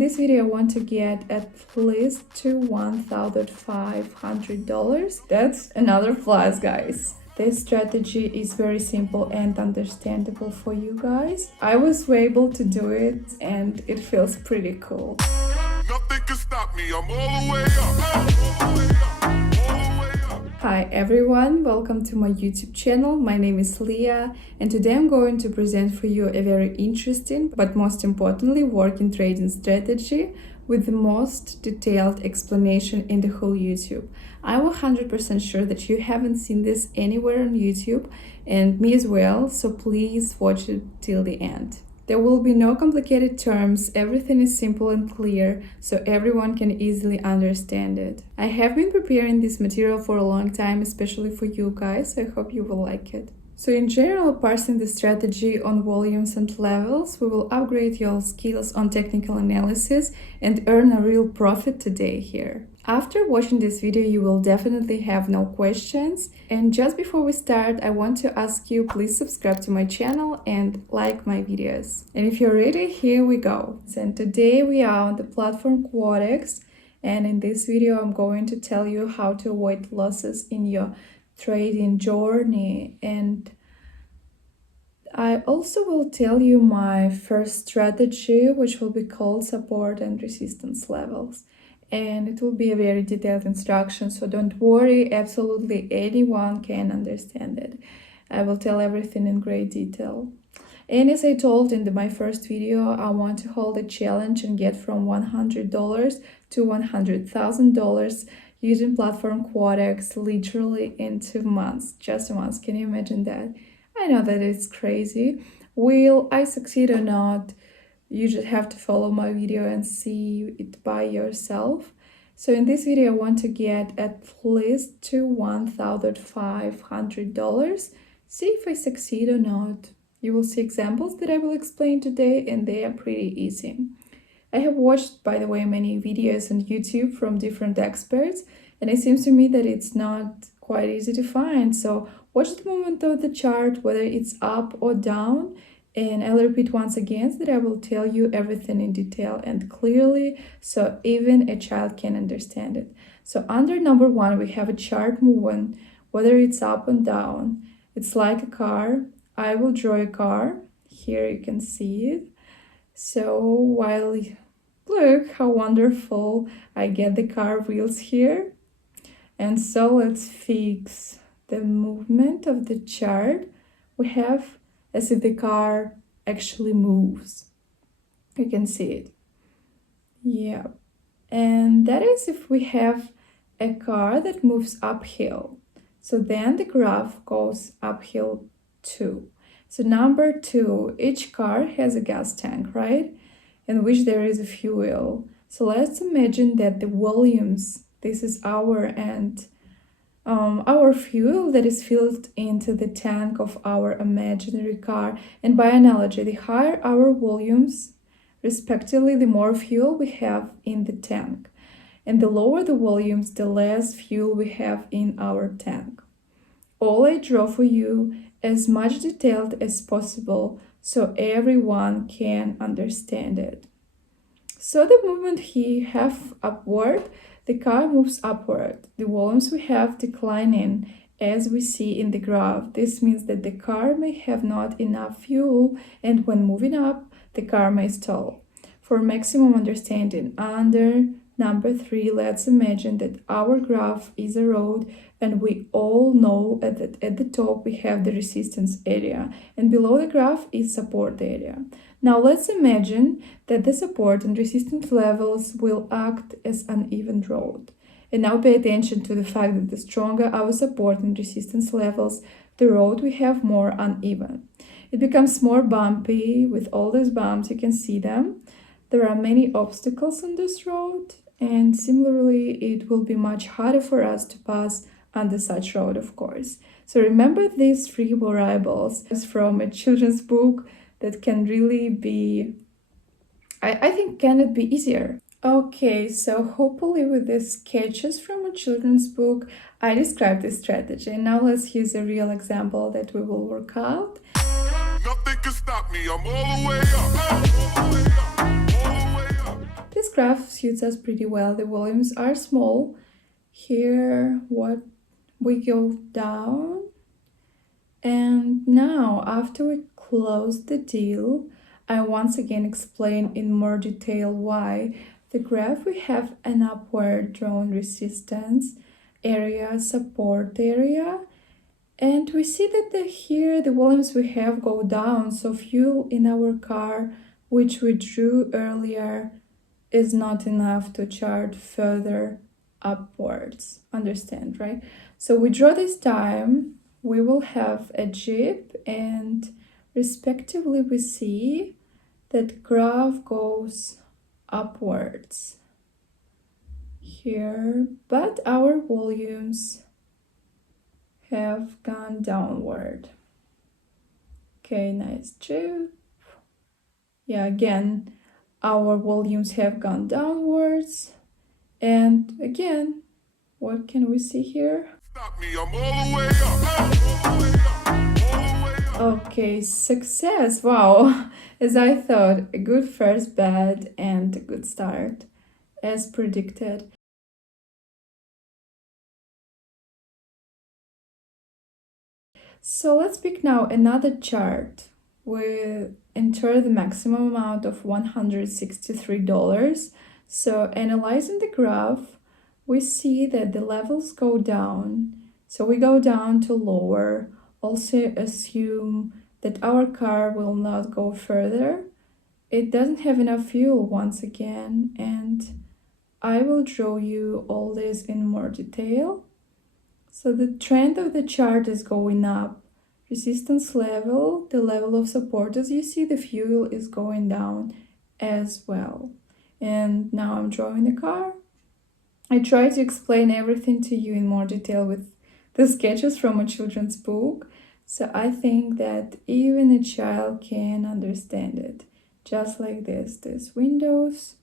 in this video I want to get at least to $1,500. That's another plus, guys. This strategy is very simple and understandable for you guys. I was able to do it and it feels pretty cool. Nothing can stop me, I'm all the way up. Hi everyone, welcome to my YouTube channel. My name is Liya and today I'm going to present for you a very interesting but most importantly working trading strategy with the most detailed explanation in the whole YouTube. I'm 100% sure that you haven't seen this anywhere on YouTube and me as well, so please watch it till the end. There will be no complicated terms, everything is simple and clear, so everyone can easily understand it. I have been preparing this material for a long time, especially for you guys, so I hope you will like it. So in general, parsing the strategy on volumes and levels, we will upgrade your skills on technical analysis and earn a real profit today here. After watching this video, you will definitely have no questions. And just before we start, I want to ask you, please subscribe to my channel and like my videos. And if you're ready, here we go. So today we are on the platform QUOTEX. And in this video, I'm going to tell you how to avoid losses in your trading journey. And I also will tell you my first strategy, which will be called support and resistance levels. And it will be a very detailed instruction, so don't worry, absolutely anyone can understand it. I will tell everything in great detail. And as I told in my first video, I want to hold a challenge and get from $100 to $100,000 using platform QUOTEX literally in 2 months, just 2 months. Can you imagine that? I know that it's crazy. Will I succeed or not? You just have to follow my video and see it by yourself. So in this video, I want to get at least to $1,500. See if I succeed or not. You will see examples that I will explain today, and they are pretty easy. I have watched, by the way, many videos on YouTube from different experts, and it seems to me that it's not quite easy to find. So watch the movement of the chart, whether it's up or down. And I'll repeat once again that I will tell you everything in detail and clearly, so even a child can understand it. So under number 1, we have a chart moving, whether it's up and down. It's like a car. I will draw a car. Here you can see it. So look how wonderful, I get the car wheels here. And so let's fix the movement of the chart. We have as if the car actually moves. You can see it. Yeah. And that is if we have a car that moves uphill. So then the graph goes uphill too. So number 2, each car has a gas tank, right? In which there is a fuel. So let's imagine that the volumes, this is our end, our fuel that is filled into the tank of our imaginary car. And by analogy, the higher our volumes, respectively, the more fuel we have in the tank. And the lower the volumes, the less fuel we have in our tank. All I draw for you as much detailed as possible so everyone can understand it. So the movement here have upward, the car moves upward. The volumes we have declining as we see in the graph. This means that the car may have not enough fuel, and when moving up, the car may stall. For maximum understanding, under number 3, let's imagine that our graph is a road, and we all know that at the top we have the resistance area, and below the graph is support area. Now let's imagine that the support and resistance levels will act as an even road. And now pay attention to the fact that the stronger our support and resistance levels, the road we have more uneven. It becomes more bumpy. With all these bumps, you can see them. There are many obstacles on this road, and similarly, it will be much harder for us to pass under such road, of course. So remember these 3 variables. It's from a children's book that can really be, I think, can it be easier? Okay, so hopefully with the sketches from a children's book, I described this strategy. Now let's use a real example that we will work out. Nothing can stop me, I'm all the way up. graph suits us pretty well. The volumes are small. Here, what we go down. And now, after we close the deal, I once again explain in more detail why the graph we have an upward drawn resistance area, support area, and we see that here the volumes we have go down, so fuel in our car, which we drew earlier, is not enough to chart further upwards. Understand, right? So we draw this time, we will have a dip, and respectively we see that graph goes upwards here, but our volumes have gone downward. Okay, nice dip. Yeah, again, our volumes have gone downwards. And again, what can we see here? Stop me, I'm all the way up. Okay, success. Wow. As I thought, a good first bet and a good start, as predicted. So let's pick now another chart. We enter the maximum amount of $163. So analyzing the graph, we see that the levels go down. So we go down to lower. Also assume that our car will not go further. It doesn't have enough fuel once again, and I will show you all this in more detail. So the trend of the chart is going up. Resistance level, the level of support, as you see, the fuel is going down as well. And now I'm drawing the car. I try to explain everything to you in more detail with the sketches from a children's book. So I think that even a child can understand it. Just like this windows.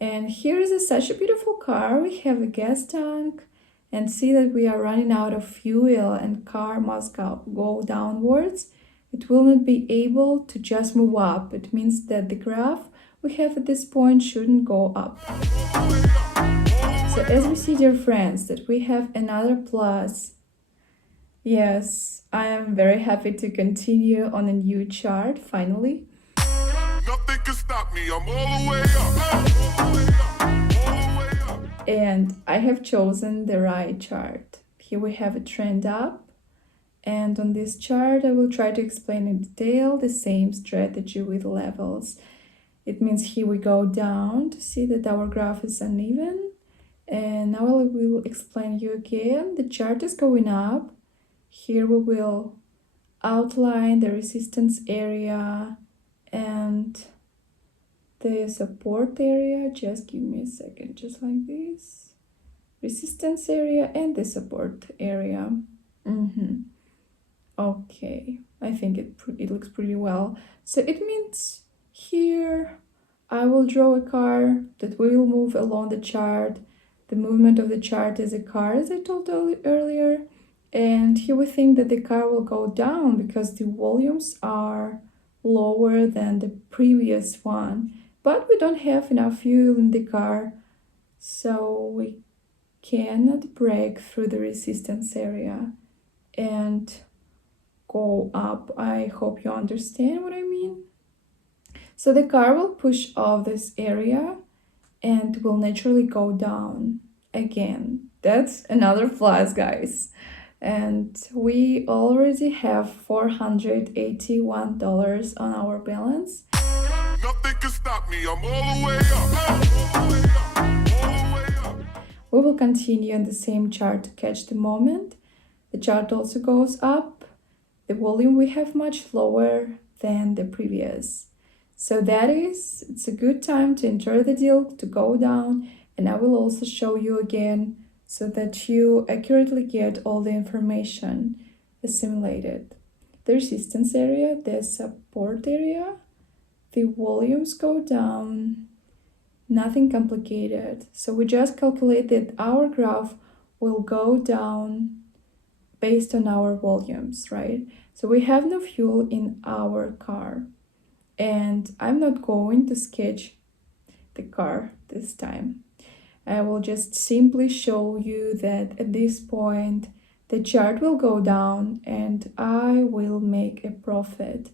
And here is such a beautiful car. We have a gas tank. And see that we are running out of fuel and car must go downwards. It will not be able to just move up. It means that the graph we have at this point shouldn't go up. So as we see, dear friends, that we have another plus. Yes, I am very happy to continue on a new chart finally. Nothing can stop me, I'm all the way up. And I have chosen the right chart. Here we have a trend up, and on this chart I will try to explain in detail the same strategy with levels. It means here we go down to see that our graph is uneven, and now I will explain you again. The chart is going up. Here we will outline the resistance area and the support area. Just give me a second, just like this. Resistance area and the support area. Okay, I think it looks pretty well. So it means here I will draw a car that will move along the chart. The movement of the chart is a car, as I told earlier. And here we think that the car will go down because the volumes are lower than the previous one. But we don't have enough fuel in the car, so we cannot break through the resistance area and go up. I hope you understand what I mean. So the car will push off this area and will naturally go down again. That's another plus, guys. And we already have $481 on our balance. Nothing can stop me, I'm all the way up. We will continue on the same chart to catch the moment. The chart also goes up. The volume we have much lower than the previous. So it's a good time to enter the deal to go down, and I will also show you again so that you accurately get all the information assimilated. The resistance area, the support area, the volumes go down, nothing complicated. So we just calculate that our graph will go down based on our volumes, right? So we have no fuel in our car. And I'm not going to sketch the car this time. I will just simply show you that at this point the chart will go down and I will make a profit.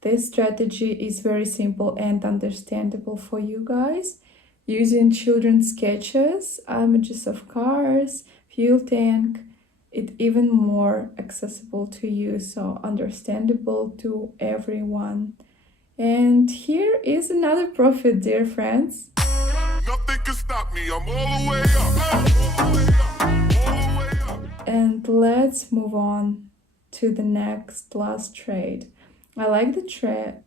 This strategy is very simple and understandable for you guys. Using children's sketches, images of cars, fuel tank, it's even more accessible to you, so understandable to everyone. And here is another profit, dear friends. Nothing can stop me. I'm all the way up. All the way up. All the way up. And let's move on to the last trade. I like the trade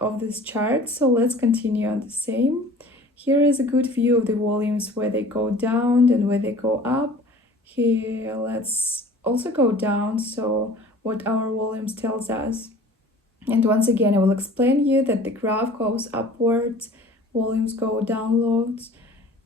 of this chart, so let's continue on the same. Here is a good view of the volumes where they go down and where they go up. Here, let's also go down, so what our volumes tells us. And once again, I will explain you that the graph goes upwards, volumes go downwards.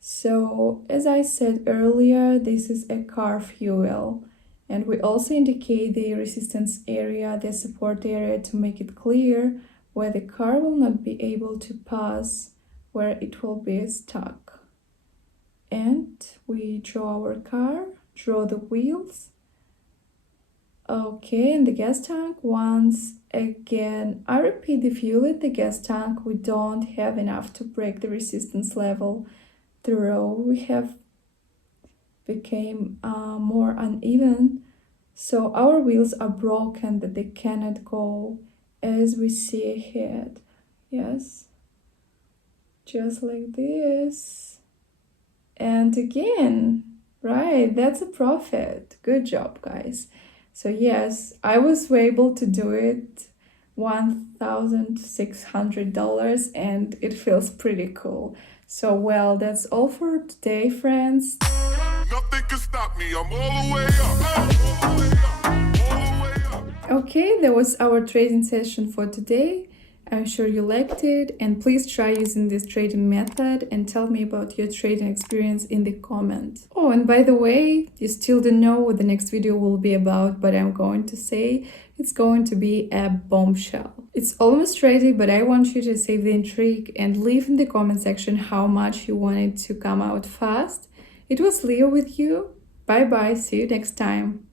So as I said earlier, this is a car fuel. And we also indicate the resistance area, the support area, to make it clear where the car will not be able to pass, where it will be stuck. And we draw our car, draw the wheels. Okay, and the gas tank, once again, I repeat, the fuel in the gas tank, we don't have enough to break the resistance level. The row we have became more uneven, so our wheels are broken, that they cannot go as we see ahead. Yes, just like this. And again, right, that's a profit. Good job, guys. So yes, I was able to do it, $1,600, and it feels pretty cool. So well, that's all for today, friends. Nothing can stop me. I'm all the way up. All the way up. All the way up. Okay, that was our trading session for today. I'm sure you liked it, and please try using this trading method and tell me about your trading experience in the comments. Oh, and by the way, you still don't know what the next video will be about, but I'm going to say it's going to be a bombshell. It's almost ready, but I want you to save the intrigue and leave in the comment section how much you want it to come out fast. It was Liya with you. Bye bye, see you next time.